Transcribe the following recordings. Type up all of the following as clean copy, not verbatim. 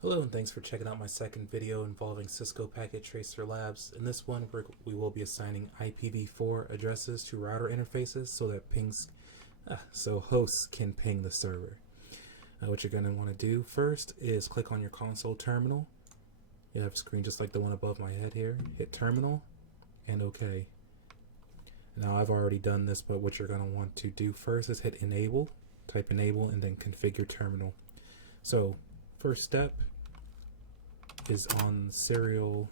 Hello and thanks for checking out my second video involving Cisco Packet Tracer Labs. In this one, we will be assigning IPv4 addresses to router interfaces so that hosts can ping the server. What you're going to want to do first is click on your console terminal. You have a screen just like the one above my head here. Hit terminal and OK. Now I've already done this, but what you're going to want to do first is hit enable, type enable, and then configure terminal. So first step is on serial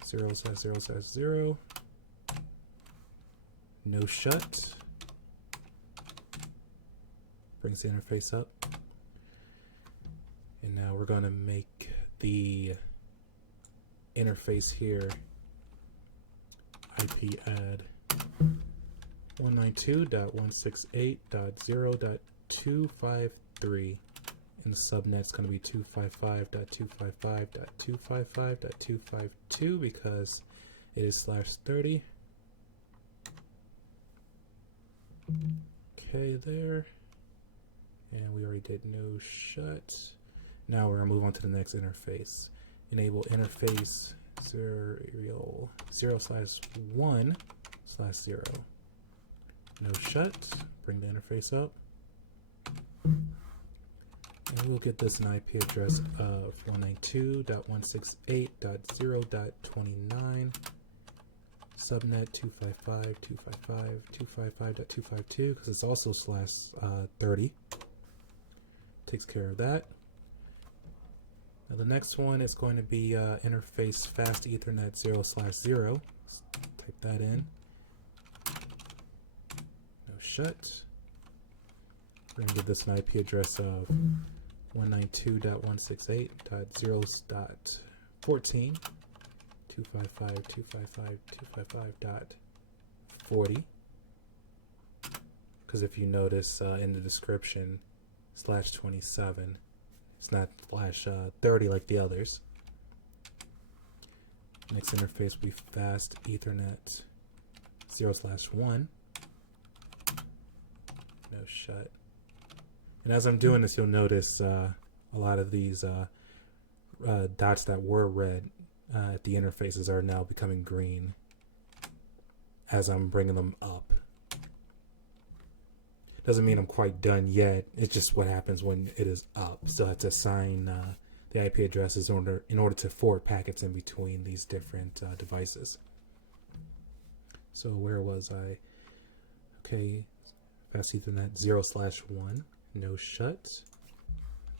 0/0/0, no shut, brings the interface up, and now we're going to make the interface here IP add 192.168.0.253. and the subnet's going to be 255.255.255.252 because it is /30. Okay, there. And we already did no shut. Now we're going to move on to the next interface. Enable interface serial 0/1/0. No shut. Bring the interface up. And we'll get this an IP address of 192.168.0.29, subnet 255.255.255.252 because it's also /30. Takes care of that. Now the next one is going to be interface fast Ethernet 0/0. Type that in. No shut. We're going to give this an IP address of 192.168.0.14, 255.255.255.40. Because if you notice in the description, /27, it's not /30 like the others. Next interface will be fast Ethernet 0/1. No shut. And as I'm doing this, you'll notice a lot of these dots that were red at the interfaces are now becoming green as I'm bringing them up. Doesn't mean I'm quite done yet. It's just what happens when it is up. Still have to assign the IP addresses in order to forward packets in between these different devices. So where was I? Okay, fast Ethernet 0/1. No shut.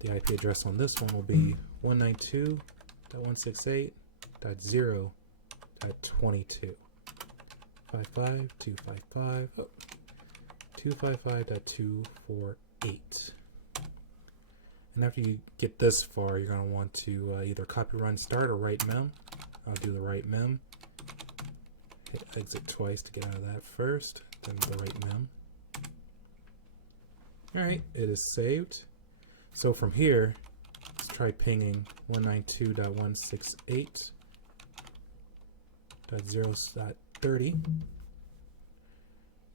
The IP address on this one will be 192.168.0.22. 255.255.248. And after you get this far, you're going to want to either copy run start or write mem. I'll do the write mem. Hit exit twice to get out of that first, then the write mem. Alright, it is saved. So from here, let's try pinging 192.168.0.30.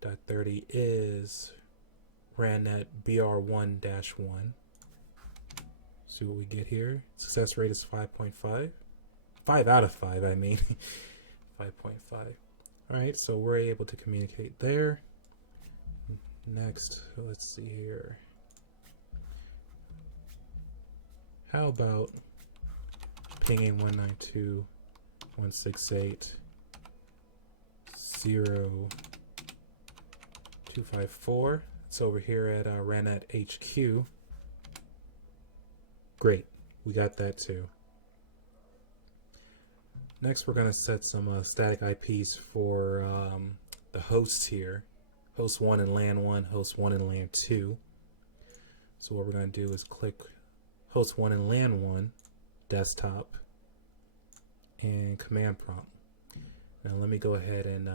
.30 is RANnet BR1-1. See what we get here. Success rate is 5.5. 5 out of 5, I mean. 5.5. Alright, so we're able to communicate there. Next, let's see here. How about pinging 192.168.0.254? It's over here at RANnet HQ. Great, we got that too. Next, we're going to set some static IPs for the hosts here. Host 1 and LAN 1, host 1 and LAN 2. So what we're going to do is click host 1 and LAN 1, desktop, and command prompt. Now let me go ahead and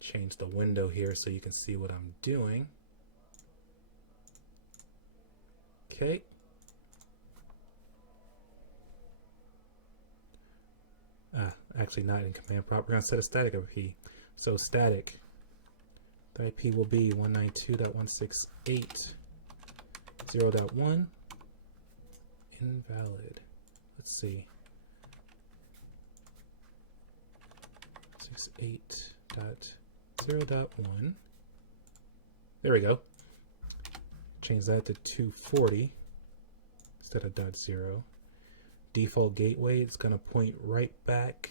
change the window here so you can see what I'm doing. Okay. Actually not in command prompt. We're going to set a static IP. So static The IP will be 192.168.0.1. invalid. Let's see. 68.0.1. There we go. Change that to 240 instead of .0. Default gateway, it's going to point right back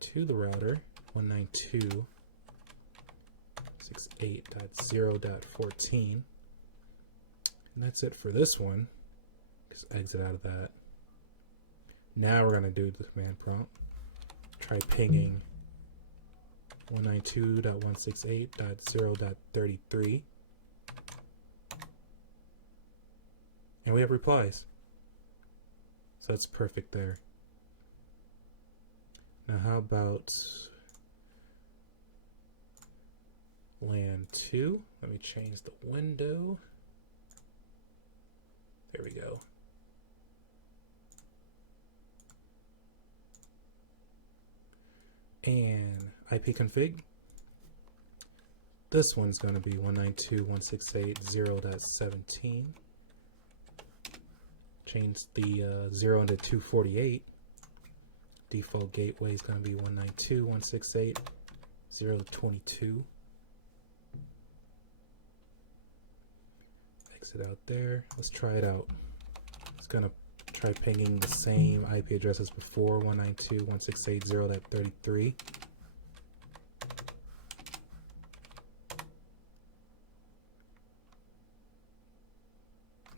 to the router, 192.68.0.14. And that's it for this one. Just exit out of that. Now we're going to do the command prompt. Try pinging 192.168.0.33. And we have replies. So that's perfect there. Now how about LAN 2? Let me change the window. There we go. And IP config. This one's going to be 192.168.0.17. Change the 0 into 248. Default gateway is going to be 192.168.0.22. Exit out there. Let's try it out. It's going to try pinging the same IP address as before, 192.168.0.33.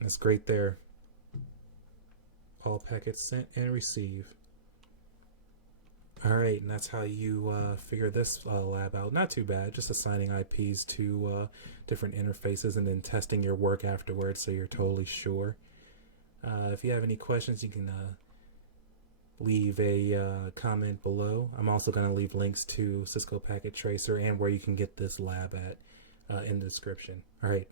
That's great there. All packets sent and received. Alright, and that's how you figure this lab out. Not too bad, just assigning IPs to different interfaces and then testing your work afterwards so you're totally sure. If you have any questions, you can leave a comment below. I'm also going to leave links to Cisco Packet Tracer and where you can get this lab at in the description. Alright,